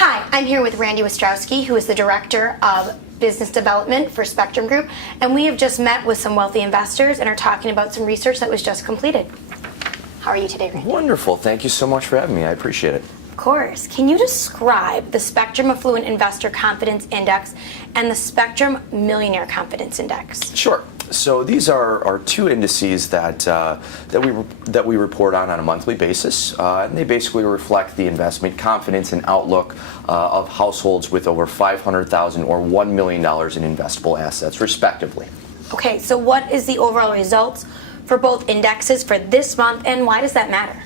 Hi, I'm here with Randy Wostratzky, who is the Director of Business Development for Spectrem Group, and we have just met with some wealthy investors and are talking about some research that was just completed. How are you today, Randy? Wonderful. Thank you so much for having me. I appreciate it. Of course. Can you describe the Spectrem Affluent Investor Confidence Index and the Spectrem Millionaire Confidence Index? Sure. So these are two indices that we report on a monthly basis, and they basically reflect the investment confidence and outlook of households with over $500,000 or $1 million in investable assets, respectively. Okay, so what is the overall results for both indexes for this month, and why does that matter?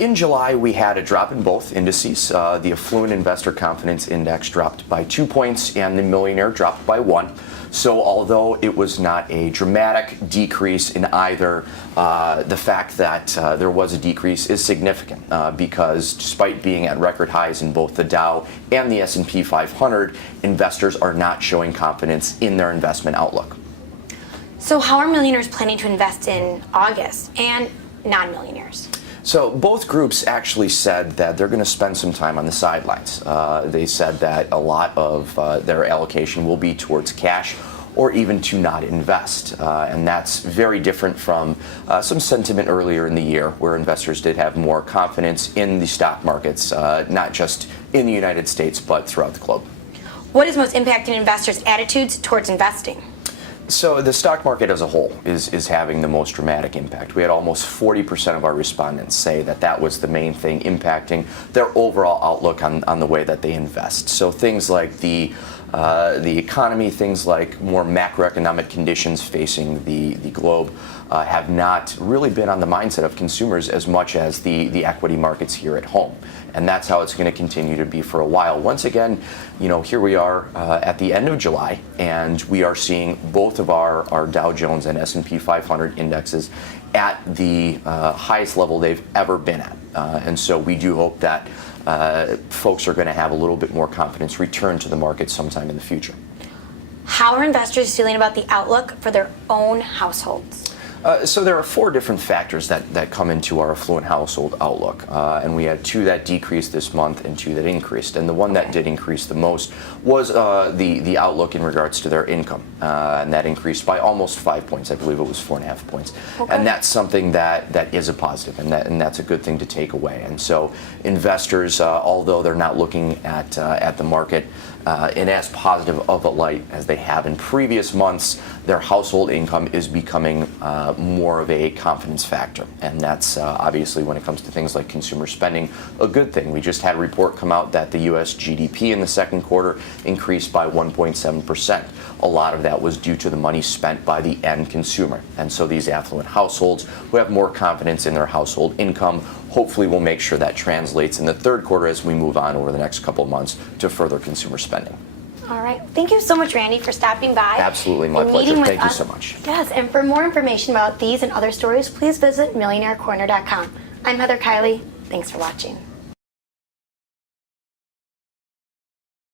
In July, we had a drop in both indices. The Affluent Investor Confidence Index dropped by 2 points, and the Millionaire dropped by 1. So although it was not a dramatic decrease in either, the fact that there was a decrease is significant because despite being at record highs in both the Dow and the S&P 500, investors are not showing confidence in their investment outlook. So how are millionaires planning to invest in August and non-millionaires? So both groups actually said that they're going to spend some time on the sidelines. They said that a lot of their allocation will be towards cash or even to not invest. And that's very different from some sentiment earlier in the year where investors did have more confidence in the stock markets, not just in the United States, but throughout the globe. What is most impacting investors' attitudes towards investing? So the stock market as a whole is having the most dramatic impact. We had almost 40% of our respondents say that was the main thing impacting their overall outlook on the way that they invest. So things like the economy, things like more macroeconomic conditions facing the globe have not really been on the mindset of consumers as much as the equity markets here at home. And that's how it's going to continue to be for a while. Once again, here we are at the end of July, and we are seeing both of our Dow Jones and S&P 500 indexes at the highest level they've ever been at. And so we do hope that folks are going to have a little bit more confidence return to the market sometime in the future. How are investors feeling about the outlook for their own households? So there are 4 different factors that come into our affluent household outlook, and we had 2 that decreased this month and 2 that increased. And the one that did increase the most was the outlook in regards to their income, and that increased by almost 5 points. I believe it was 4.5 points, and that's something that is a positive, and that's a good thing to take away. And so investors, although they're not looking at the market in as positive of a light as they have in previous months, their household income is becoming more of a confidence factor. And that's obviously, when it comes to things like consumer spending, a good thing. We just had a report come out that the U.S. GDP in the second quarter increased by 1.7%. A lot of that was due to the money spent by the end consumer. And so these affluent households who have more confidence in their household income hopefully will make sure that translates in the third quarter as we move on over the next couple of months to further consumer spending. All right. Thank you so much, Randy, for stopping by. Absolutely. My pleasure. Thank you so much. Yes, and for more information about these and other stories, please visit millionairecorner.com. I'm Heather Kiely. Thanks for watching.